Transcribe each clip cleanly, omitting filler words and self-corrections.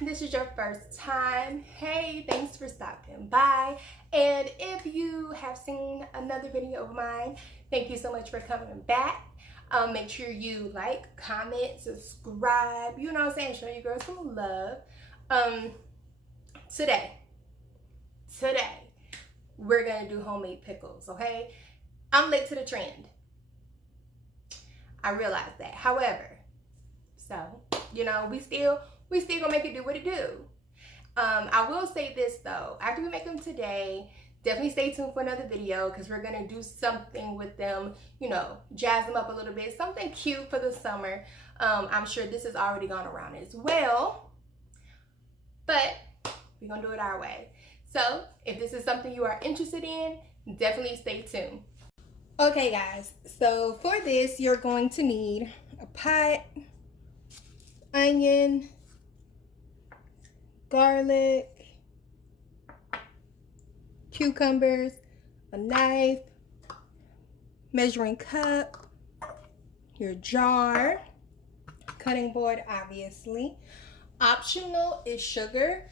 this is your first time, hey, thanks for stopping by. And if you have seen another video of mine, thank you so much for coming back. Make sure you like, comment, subscribe, you know what I'm saying, show your girls some love. Today, we're gonna do homemade pickles, okay? I'm late to the trend. I realize that. However, so, you know, we still gonna make it do what it do. I will say this though, after we make them today, definitely stay tuned for another video because we're gonna do something with them, you know, jazz them up a little bit, something cute for the summer. I'm sure this has already gone around as well, but we're gonna do it our way. So if this is something you are interested in, definitely stay tuned. Okay guys, so for this, you're going to need a pot, onion, garlic, cucumbers, a knife, measuring cup, your jar, cutting board obviously. Optional is sugar.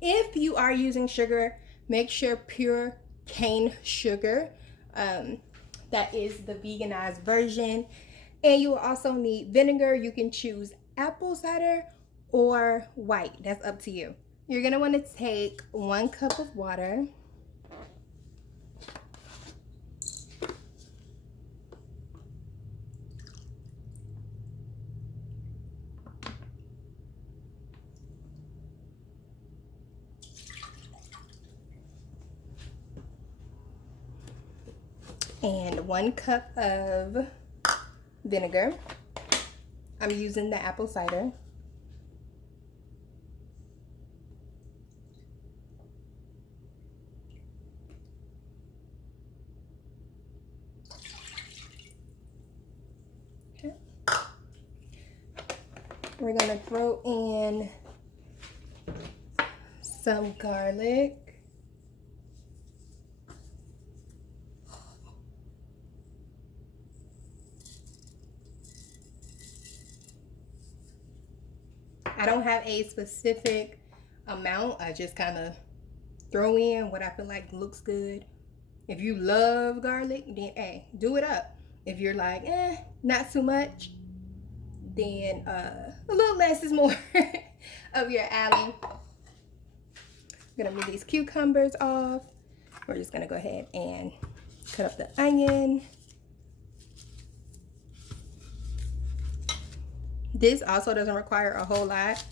If you are using sugar, make sure pure cane sugar. That is the veganized version. And you will also need vinegar. You can choose apple cider or white. That's up to you. You're going to want to take 1 cup of water. And 1 cup of vinegar. I'm using the apple cider. Okay. We're gonna throw in some garlic. I don't have a specific amount. I just kind of throw in what I feel like looks good. If you love garlic, then hey, do it up. If you're like, not too much, then a little less is more of your alley. I'm gonna move these cucumbers off. We're just gonna go ahead and cut up the onion. This also doesn't require a whole lot.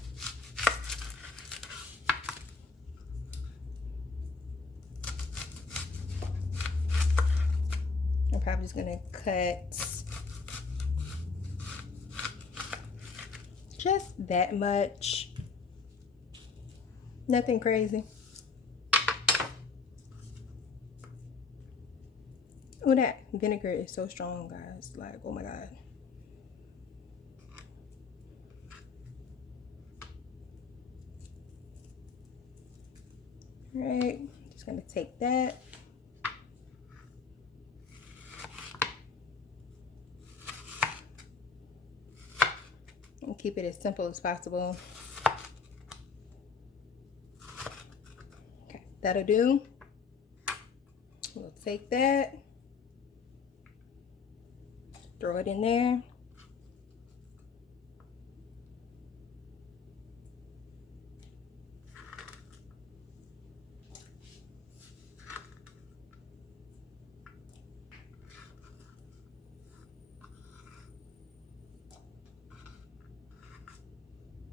I'm probably just gonna cut just that much. Nothing crazy. Oh, that vinegar is so strong, guys. Like, oh my God. All right, just gonna take that. And keep it as simple as possible. Okay, that'll do. We'll take that, throw it in there.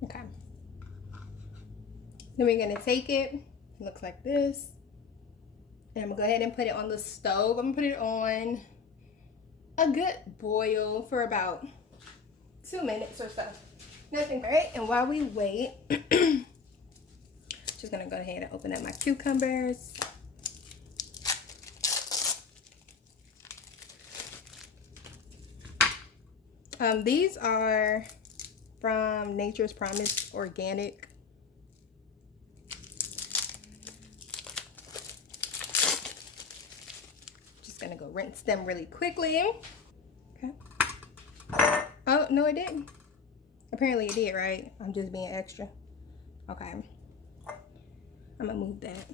Okay. Then we're gonna take it. It looks like this. And I'm gonna go ahead and put it on the stove. I'm gonna put it on a good boil for about 2 minutes or so. Nothing. All right, and while we wait, just gonna go ahead and open up my cucumbers. These are from Nature's Promise Organic. Just gonna go rinse them really quickly. Okay. Oh, no, it didn't. Apparently it did, right? I'm just being extra. Okay, I'm gonna move that.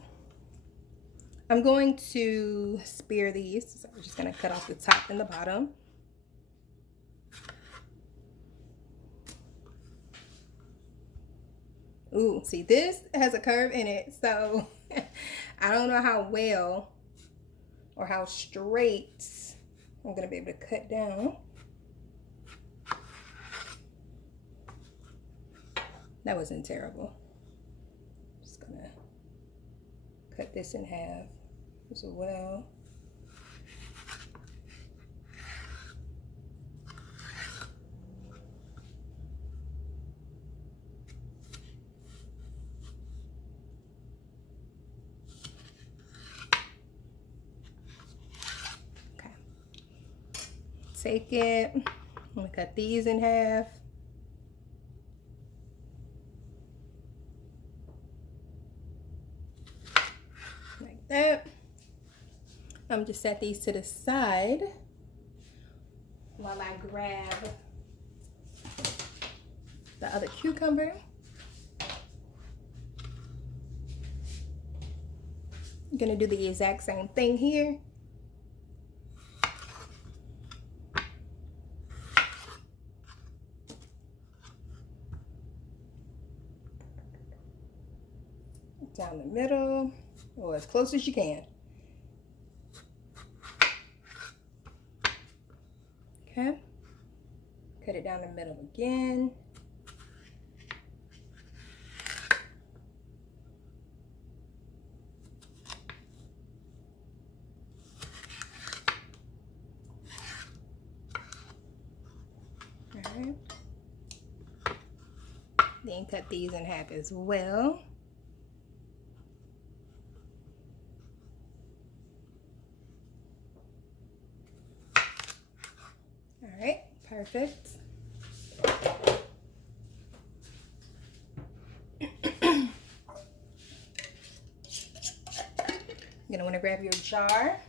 I'm going to spear these, so I'm just gonna cut off the top and the bottom. Ooh, see, this has a curve in it, so I don't know how well or how straight I'm gonna be able to cut down. That wasn't terrible. Just gonna cut this in half as well. Okay. Take it. I'm gonna cut these in half. Like that. I'm just set these to the side while I grab the other cucumber. I'm gonna do the exact same thing here. Down the middle, or as close as you can. Okay, cut it down the middle again. All right. Then cut these in half as well. All right, perfect. You're gonna want to grab your jar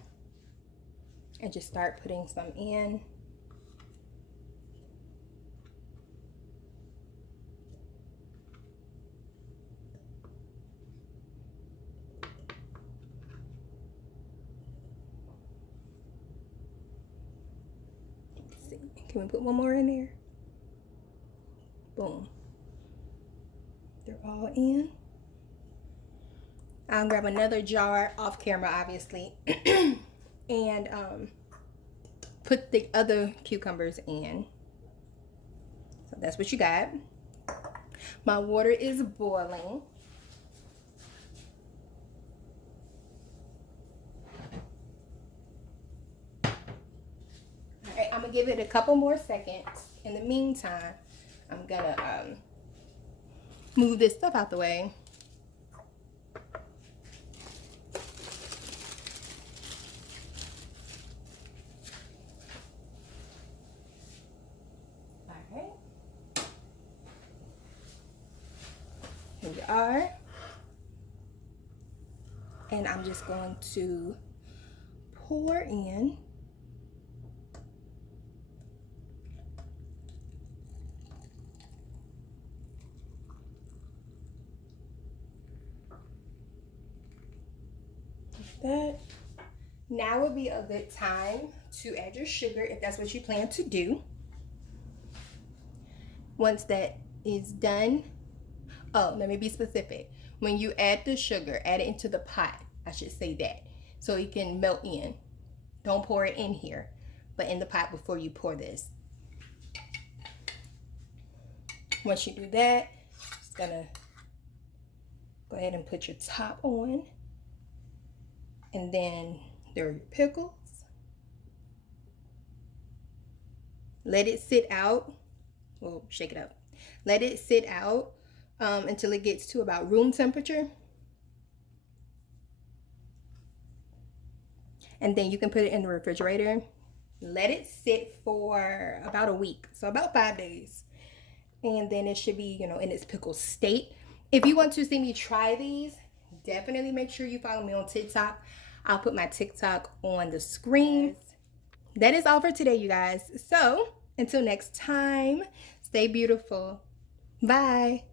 and just start putting some in. Let's see, can we put one more in there? Boom. They're all in. I'll grab another jar off camera, obviously, and put the other cucumbers in. So that's what you got. My water is boiling. All right, I'm gonna give it a couple more seconds. In the meantime, I'm gonna move this stuff out the way. Here we are. And I'm just going to pour in like that. Now would be a good time to add your sugar if that's what you plan to do. Once that is done, oh, let me be specific. When you add the sugar, add it into the pot. I should say that. So it can melt in. Don't pour it in here, but in the pot before you pour this. Once you do that, just gonna go ahead and put your top on. And then there are your pickles. Let it sit out. Well, shake it up. Let it sit out until it gets to about room temperature. And then you can put it in the refrigerator. Let it sit for about a week, so about 5 days. And then it should be, you know, in its pickle state. If you want to see me try these, definitely make sure you follow me on TikTok. I'll put my TikTok on the screen. That is all for today, you guys. So until next time, stay beautiful. Bye.